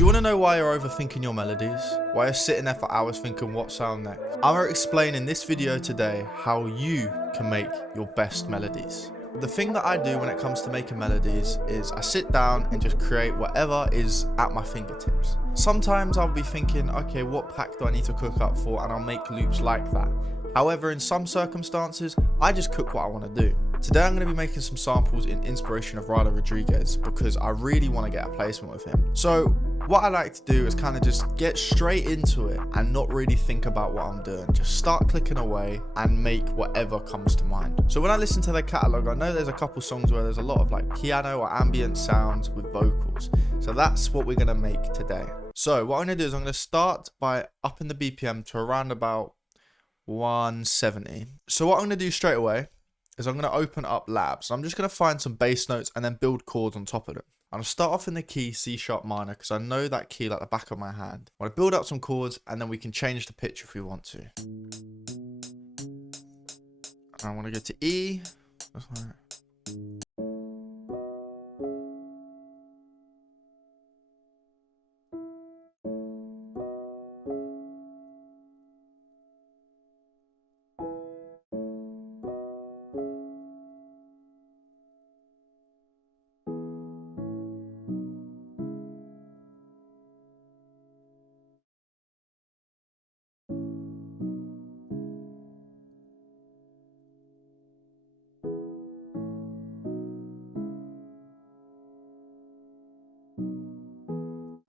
Do you want to know why you're overthinking your melodies? Why you're sitting there for hours thinking what sound next? I'm going to explain in this video today how you can make your best melodies. The thing that I do when it comes to making melodies is I sit down and just create whatever is at my fingertips. Sometimes I'll be thinking, okay, what pack do I need to cook up for? And I'll make loops like that. However, in some circumstances, I just cook what I want to do. Today I'm going to be making some samples in inspiration of Ryder Rodriguez because I really want to get a placement with him. So what I like to do is kind of just get straight into it and not really think about what I'm doing. Just start clicking away and make whatever comes to mind. So when I listen to the catalog, I know there's a couple songs where there's a lot of like piano or ambient sounds with vocals. So that's what we're going to make today. So what I'm going to do is I'm going to start by upping the BPM to around about 170. So what I'm going to do straight away is I'm going to open up Labs. I'm just going to find some bass notes and then build chords on top of them. I'm going to start off in the key C# minor because I know that key like the back of my hand. I want to build up some chords and then we can change the pitch if we want to. And I want to go to E.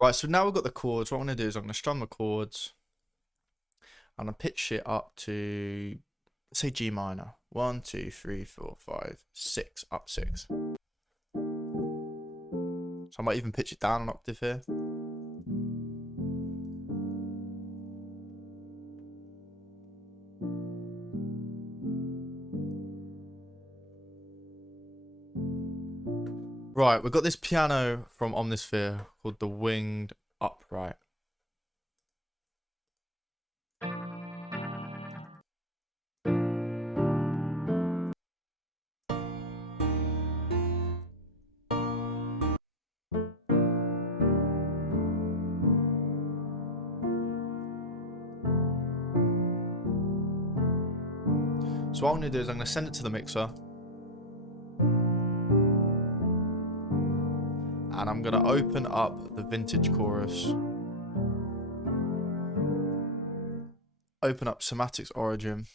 Right, so now we've got the chords. What I'm going to do is I'm going to strum the chords. I'm going to pitch it up to, say, G minor. 1, 2, 3, 4, 5, 6, up 6. So I might even pitch it down an octave here. Right, we've got this piano from Omnisphere called the Winged Upright. So what I'm going to do is I'm going to send it to the mixer. And I'm going to open up the vintage chorus. Open up Somatic's Origin.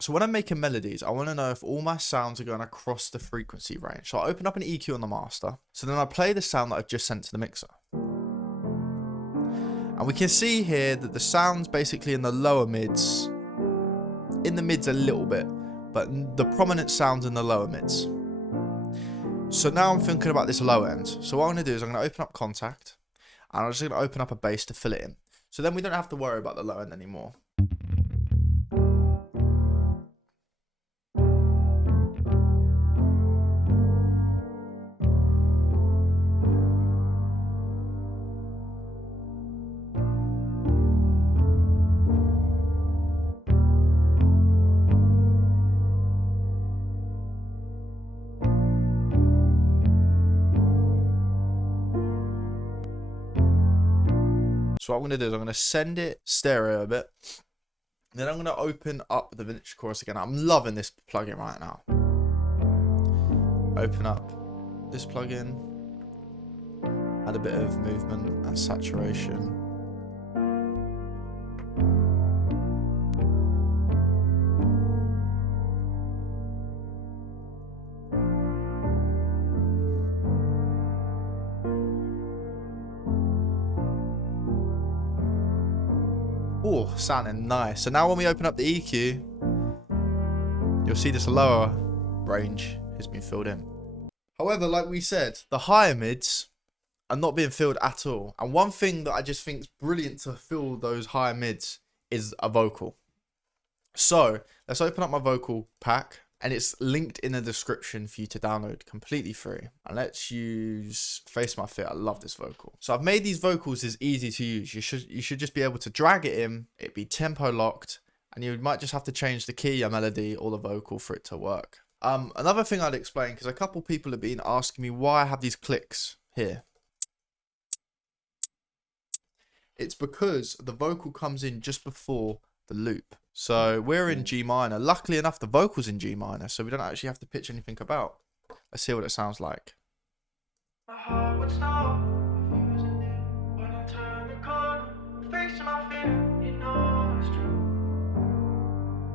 So when I'm making melodies, I want to know if all my sounds are going across the frequency range. So I open up an EQ on the master. So then I play the sound that I've just sent to the mixer. And we can see here that the sound's basically in the lower mids. In the mids a little bit, but the prominent sound's in the lower mids. So now I'm thinking about this low end. So what I'm going to do is I'm going to open up Contact. And I'm just going to open up a bass to fill it in. So then we don't have to worry about the low end anymore. So what I'm going to do is I'm going to send it stereo a bit. Then I'm going to open up the vintage chorus again. I'm loving this plugin right now. Open up this plugin. Add a bit of movement and saturation. Oh, sounding nice. So now when we open up the EQ, you'll see this lower range has been filled in. However, like we said, the higher mids are not being filled at all. And one thing that I just think is brilliant to fill those higher mids is a vocal. So let's open up my vocal pack, and it's linked in the description for you to download completely free. And let's use Face My Fear. I love this vocal. So I've made these vocals as easy to use. You should just be able to drag it in, it'd be tempo locked, and you might just have to change the key, your melody, or the vocal for it to work. Another thing I'd explain, because a couple people have been asking me why I have these clicks here. It's because the vocal comes in just before the loop. So we're in G minor. Luckily enough, the vocal's in G minor, so we don't actually have to pitch anything about. Let's hear what it sounds like. My heart would stop if we wasn't there. When I turn the corner, facing my fear, you know it's true.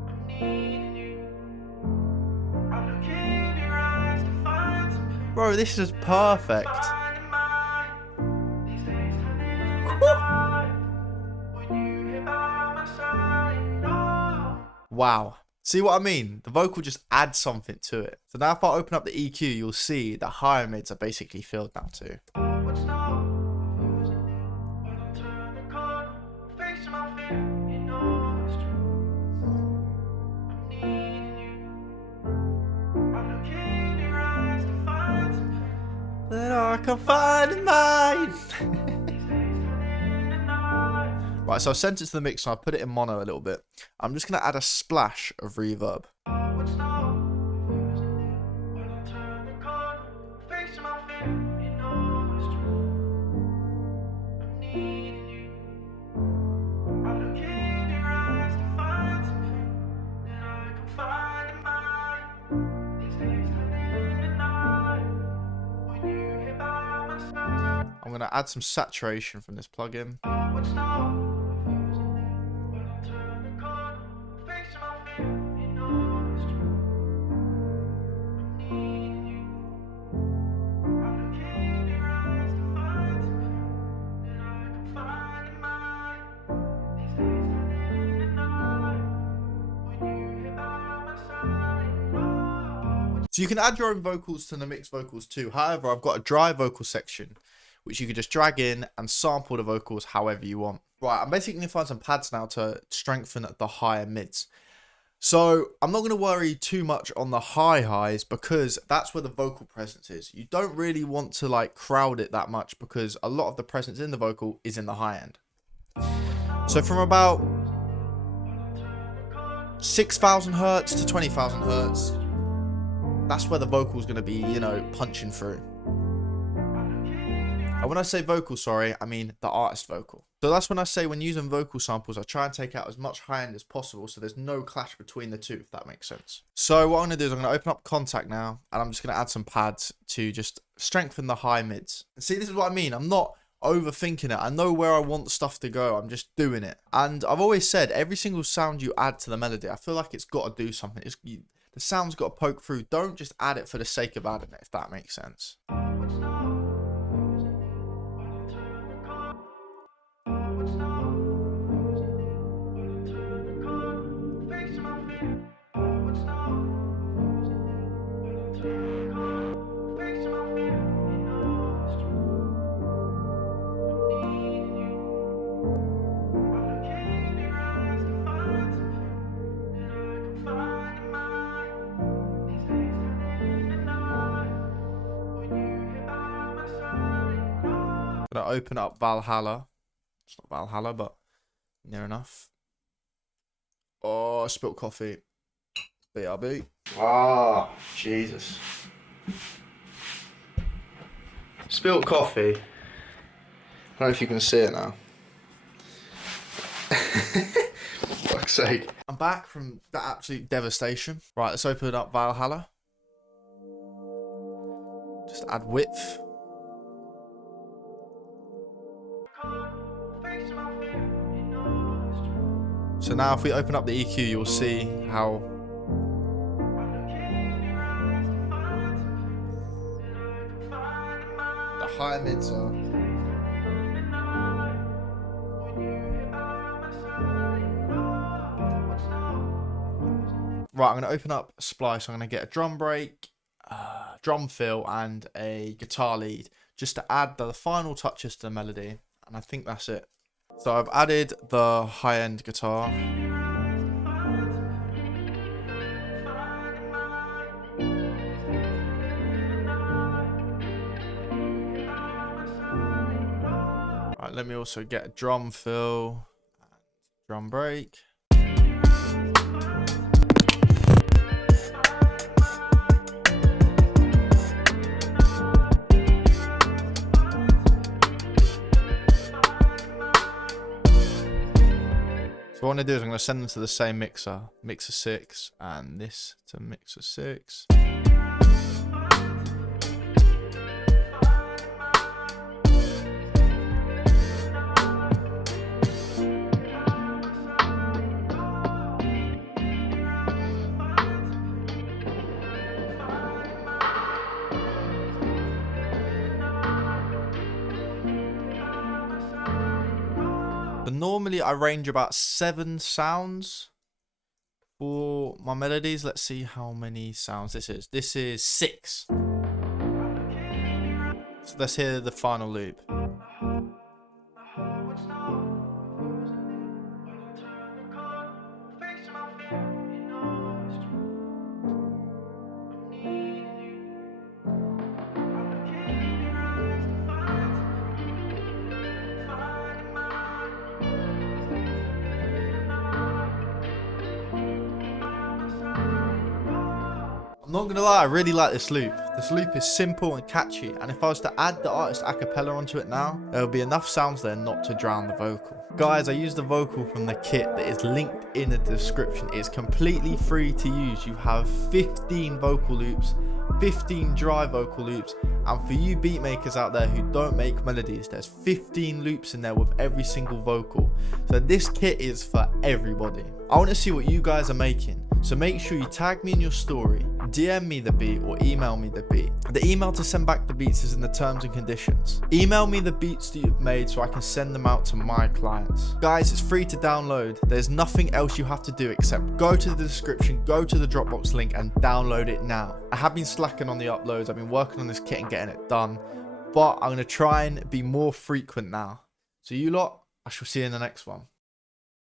I'm needing you. I look in your eyes to find something. Bro, this is perfect. These days turn into night. When you hit by my side. Wow. See what I mean? The vocal just adds something to it. So now if I open up the EQ, you'll see the higher mids are basically filled now too. That I can find in mine. Right, so I've sent it to the mixer, I've put it in mono a little bit. I'm just going to add a splash of reverb. I'm going to add some saturation from this plugin. So you can add your own vocals to the mixed vocals too. However, I've got a dry vocal section, which you can just drag in and sample the vocals however you want. Right, I'm basically going to find some pads now to strengthen the higher mids. So I'm not going to worry too much on the high highs because that's where the vocal presence is. You don't really want to like crowd it that much because a lot of the presence in the vocal is in the high end. So from about 6,000 hertz to 20,000 hertz, that's where the vocal is going to be, you know, punching through. And when I say vocal, sorry, I mean the artist vocal. So that's when I say when using vocal samples, I try and take out as much high end as possible so there's no clash between the two, if that makes sense. So what I'm going to do is I'm going to open up Contact now, and I'm just going to add some pads to just strengthen the high mids. And see, this is what I mean. I'm not overthinking it. I know where I want stuff to go. I'm just doing it. And I've always said, every single sound you add to the melody, I feel like it's got to do something. The sound's got to poke through. Don't just add it for the sake of adding it, if that makes sense. Gonna open up Valhalla. It's not Valhalla, but near enough. Oh, spilt coffee. BRB. Ah, Jesus. Spilt coffee. I don't know if you can see it now. Fuck's sake. I'm back from that absolute devastation. Right, let's open up Valhalla. Just add width. So now if we open up the EQ, you'll see how the higher mids are. Right, I'm going to open up Splice. I'm going to get a drum break, drum fill, and a guitar lead just to add the final touches to the melody. And I think that's it. So I've added the high-end guitar. Right, let me also get a drum fill, drum break. So what I'm going to do is I'm going to send them to the same mixer, mixer 6, and this to mixer 6. But normally I range about 7 sounds for my melodies. Let's see how many sounds this is. This is 6. So let's hear the final loop. I'm not gonna lie, I really like this loop. This loop is simple and catchy, and if I was to add the artist a cappella onto it now, there will be enough sounds there not to drown the vocal. Guys, I used the vocal from the kit that is linked in the description. It's completely free to use. You have 15 vocal loops, 15 dry vocal loops, and for you beat makers out there who don't make melodies, there's 15 loops in there with every single vocal. So this kit is for everybody. I want to see what you guys are making, so make sure you tag me in your story, DM me the beat, or email me the beat. The email to send back the beats is in the terms and conditions. Email me the beats that you've made so I can send them out to my clients. Guys, it's free to download. There's nothing else you have to do except go to the description, go to the Dropbox link and download it now. I have been slacking on the uploads. I've been working on this kit and getting it done, but I'm going to try and be more frequent now. So you lot, I shall see you in the next one.